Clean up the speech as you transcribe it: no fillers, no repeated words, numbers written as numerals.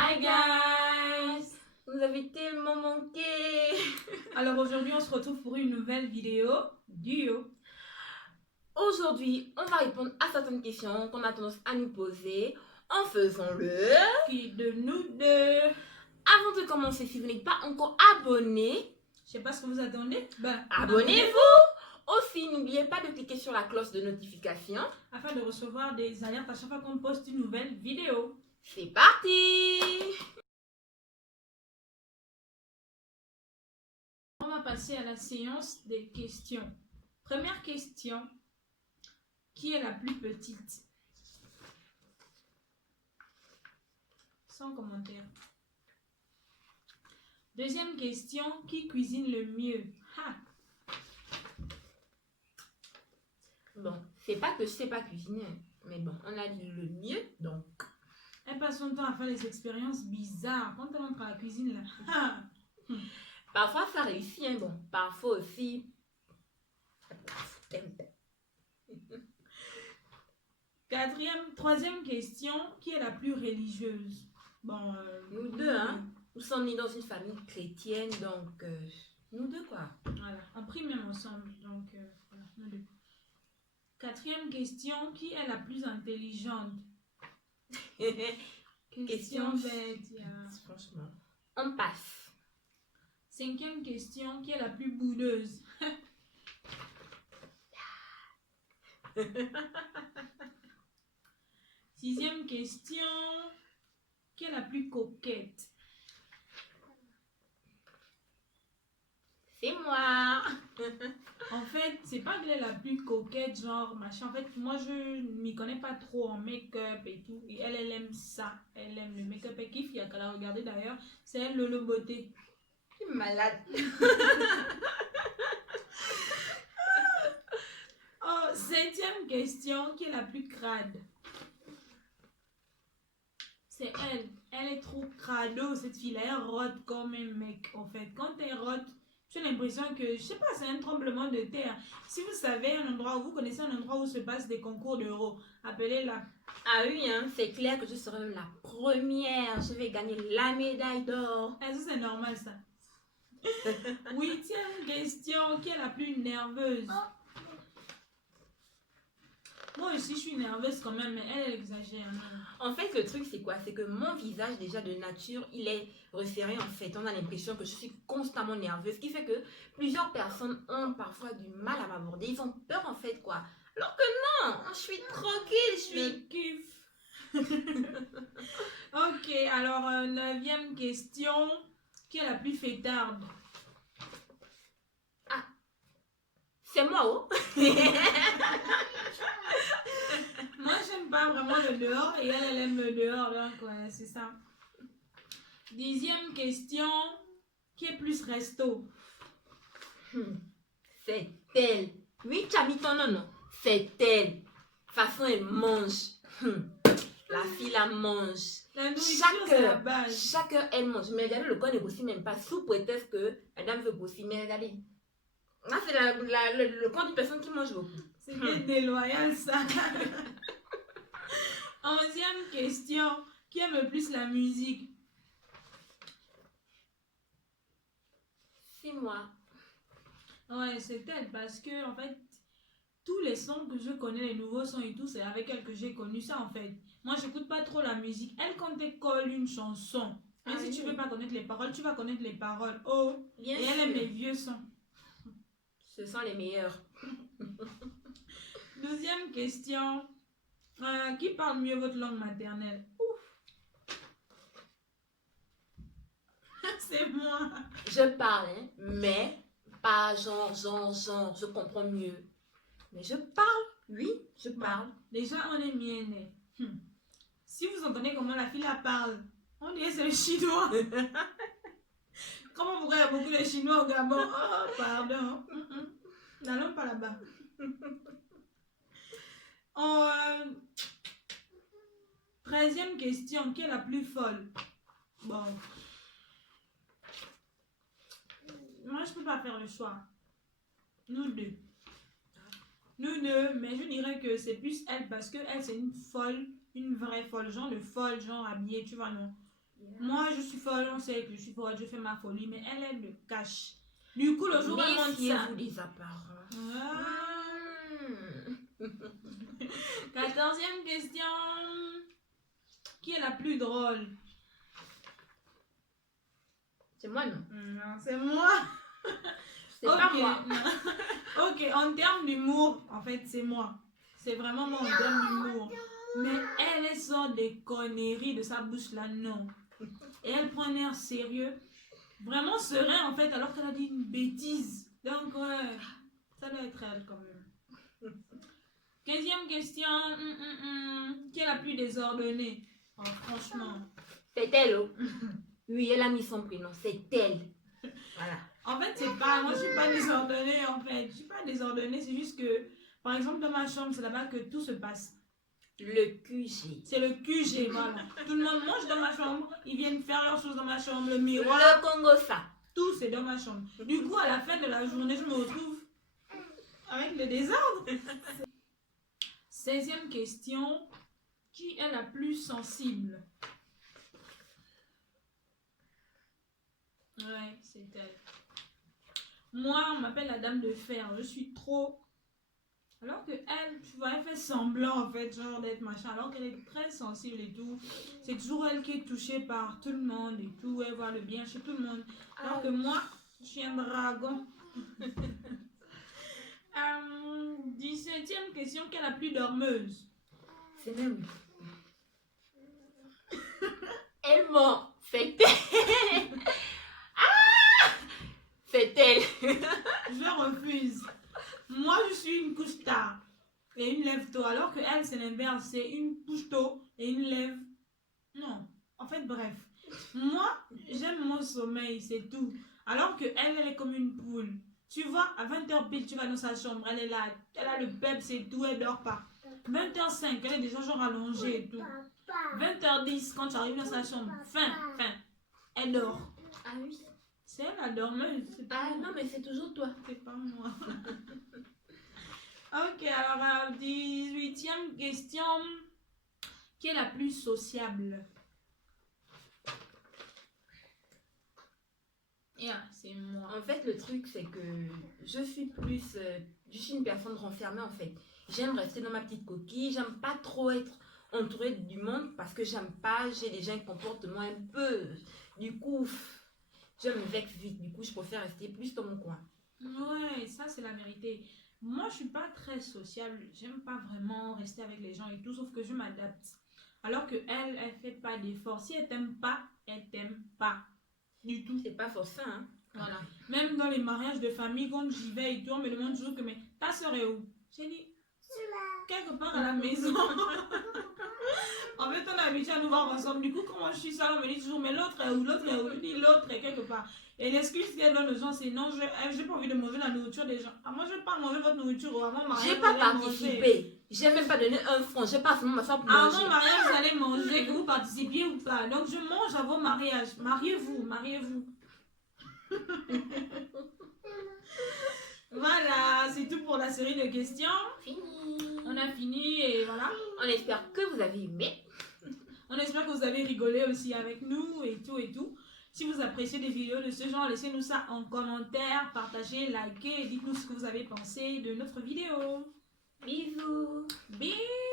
Hi guys! Vous avez tellement manqué! Alors aujourd'hui, on se retrouve pour une nouvelle vidéo duo. Aujourd'hui, on va répondre à certaines questions qu'on a tendance à nous poser en faisant le Qui de nous deux? Avant de commencer, si vous n'êtes pas encore abonné, Je sais pas ce que vous attendez. abonnez-vous! Aussi, n'oubliez pas de cliquer sur la cloche de notification afin de recevoir des alertes à chaque fois qu'on poste une nouvelle vidéo. C'est parti! On va passer à la séance des questions. Première question. Qui est la plus petite? Sans commentaire. Deuxième question. Qui cuisine le mieux? Ha! Bon, c'est pas que je sais pas cuisiner, mais bon, on a dit le mieux, donc. Elle passe son temps à faire des expériences bizarres. Quand elle entre à la cuisine là. Ha! Parfois ça réussit, hein, bon, parfois aussi. Troisième question, qui est la plus religieuse? Bon, nous deux, hein. Nous sommes nés dans une famille chrétienne, donc nous deux quoi. Voilà, on prie même ensemble, donc voilà, nous deux. Quatrième question, qui est la plus intelligente? Question bête, franchement. On passe. Cinquième question, qui est la plus boudeuse? Sixième question, qui est la plus coquette? C'est moi. En fait, c'est pas qu'elle est la plus coquette, genre machin. En fait, moi je m'y connais pas trop en make-up et tout. Et elle aime ça. Elle aime le make-up et kiff. Il y a qu'à la regarder d'ailleurs. C'est elle, Lolo Beauté. Je suis malade. Oh, septième question, qui est la plus crade? C'est elle. Elle est trop crado, cette fille-là. Elle rote comme un mec, en fait. Quand elle rote, j'ai l'impression que, je sais pas, c'est un tremblement de terre. Si vous savez un endroit, vous connaissez un endroit où se passent des concours d'euros, appelez-la. Ah oui, hein, c'est clair que je serai même la première. Je vais gagner la médaille d'or. Ça, c'est normal, ça. Huitième question, qui est la plus nerveuse? Moi aussi, je suis nerveuse quand même, mais elle exagère. En fait, le truc, c'est quoi? C'est que mon visage, déjà de nature, il est resserré en fait. On a l'impression que je suis constamment nerveuse, ce qui fait que plusieurs personnes ont parfois du mal à m'aborder. Ils ont peur en fait, quoi. Alors que non, je suis tranquille, je suis... kiff. Ok, alors, neuvième question. Qui est la plus fêtarde? Ah, c'est moi, oh. Moi, j'aime pas vraiment le dehors et elle aime le dehors, donc ouais, c'est ça. Dixième question. Qui est plus resto? C'est elle. Oui, tu as mis ton nom, non? C'est elle. De toute façon, elle mange. La fille la mange. La nourriture, c'est la base. Chaque heure, elle mange. Mais regardez, le corps ne grossit même pas. Sous prétexte que la dame veut grossir. Mais regardez. Là, c'est le corps d'une personne qui mange beaucoup. C'est bien déloyal, ça. Onzième question. Qui aime le plus la musique? C'est moi. Ouais, c'est elle parce que, en fait, tous les sons que je connais, les nouveaux sons et tout, c'est avec elle que j'ai connu ça, en fait. Moi, j'écoute pas trop la musique. Elle, quand elle colle une chanson, même si tu veux pas connaître les paroles, tu vas connaître les paroles. Oh, bien et sûr. elle aime les vieux sons. Ce sont les meilleurs. Deuxième question. Qui parle mieux votre langue maternelle? Ouf. C'est moi. Je parle, hein, mais pas genre, je comprends mieux. Mais je parle, oui, je parle. Déjà, on est mienne. Si vous entendez comment la fille la parle, on dirait c'est le chinois. Comment pourquoi il y a beaucoup de chinois au Gabon? Oh, pardon. N'allons pas là-bas. Oh, 13e question, qui est la plus folle? Bon. Moi, je peux pas faire le choix. Nous deux. Nous deux, mais je dirais que c'est plus elle parce que elle, c'est une folle, une vraie folle, genre de folle, genre habillée, tu vois, non? Moi, je suis folle, on sait que je suis folle, je fais ma folie, mais elle le cache. Du coup, le jour où elle monte ça... Méfiez-vous des apparences. Ah. 14e question. Qui est la plus drôle? C'est moi, non? Non, c'est moi. C'est pas moi. Non. Ok, en termes d'humour, en fait, c'est moi. C'est vraiment moi en termes d'humour. Mais elle sort des conneries de sa bouche là, non. Et elle prend un air sérieux, vraiment serein en fait, alors qu'elle a dit une bêtise. Donc, ouais, ça doit être elle quand même. 15e question. Qui est la plus désordonnée? Oh, franchement. C'est elle, oh. Oui, elle a mis son prénom. C'est elle. Voilà. En fait, c'est pas. Moi, je suis pas désordonnée en fait. Je suis pas désordonnée, c'est juste que, par exemple, dans ma chambre, c'est là-bas que tout se passe. Le QG. C'est le QG, voilà. Tout le monde mange dans ma chambre, ils viennent faire leurs choses dans ma chambre, le miroir. Le Congo, ça. Tout, c'est dans ma chambre. Du coup, à la fin de la journée, je me retrouve avec le désordre. 16e question. Qui est la plus sensible? Ouais, c'est elle. Moi, on m'appelle la dame de fer. Je suis trop... Alors que elle, tu vois, elle fait semblant en fait, genre d'être machin, alors qu'elle est très sensible et tout. C'est toujours elle qui est touchée par tout le monde et tout, elle voit le bien chez tout le monde. Alors que moi, je suis un dragon. 17e question, qui est la plus dormeuse? C'est même. Elle ment. C'est elle. Ah! C'est elle. Je refuse. Moi, je suis une couche tard et une lève tôt, alors que elle, c'est l'inverse. C'est une couche tôt et une lève... Non. En fait, bref. Moi, j'aime mon sommeil, c'est tout. Alors que elle est comme une poule. Tu vois, à 20h pile, tu vas dans sa chambre, elle est là. Elle a le pep, c'est tout, elle dort pas. 20h05, elle est déjà genre allongée et tout. 20h10, quand tu arrives dans sa chambre, fin, elle dort. Ah oui. C'est elle la dormeuse. Ah non, mais c'est toujours toi. C'est pas moi. Ok, alors 18e question. Qui est la plus sociable? Yeah, c'est moi. En fait, le truc, c'est que je suis plus... je suis une personne renfermée, en fait. J'aime rester dans ma petite coquille. J'aime pas trop être entourée du monde parce que j'aime pas... J'ai déjà un comportement un peu... Du coup, je me vexe vite. Du coup, je préfère rester plus dans mon coin. Ouais, ça, c'est la vérité. Moi, je suis pas très sociable. J'aime pas vraiment rester avec les gens et tout, sauf que je m'adapte. Alors que elle fait pas d'effort. Si elle t'aime pas, elle t'aime pas. Du tout. C'est pas forcé, hein. Voilà. Même dans les mariages de famille, quand j'y vais et tout, on me demande toujours que mais ta soeur est où? J'ai dit quelque part à la maison. En fait, on est habitué à nous voir ensemble. Du coup, quand moi je suis seule, on me dit toujours mais l'autre est où? L'autre est où? Je dis l'autre est quelque part. Et l'excuse qu'elle donne aux gens, c'est non, j'ai pas envie de manger la nourriture des gens. Ah, moi, je vais pas manger votre nourriture. À mon mariage, J'ai pas participé. J'ai même pas donné un franc. J'ai pas seulement m'asseoir pour manger. À mon mariage, vous allez manger, que vous participiez ou pas. Donc, je mange à vos mariages. Mariez-vous, mariez-vous. Voilà, c'est tout pour la série de questions. Fini. On a fini et voilà. On espère que vous avez aimé. On espère que vous avez rigolé aussi avec nous et tout et tout. Si vous appréciez des vidéos de ce genre, laissez-nous ça en commentaire, partagez, likez et dites-nous ce que vous avez pensé de notre vidéo. Bisous. Bisous.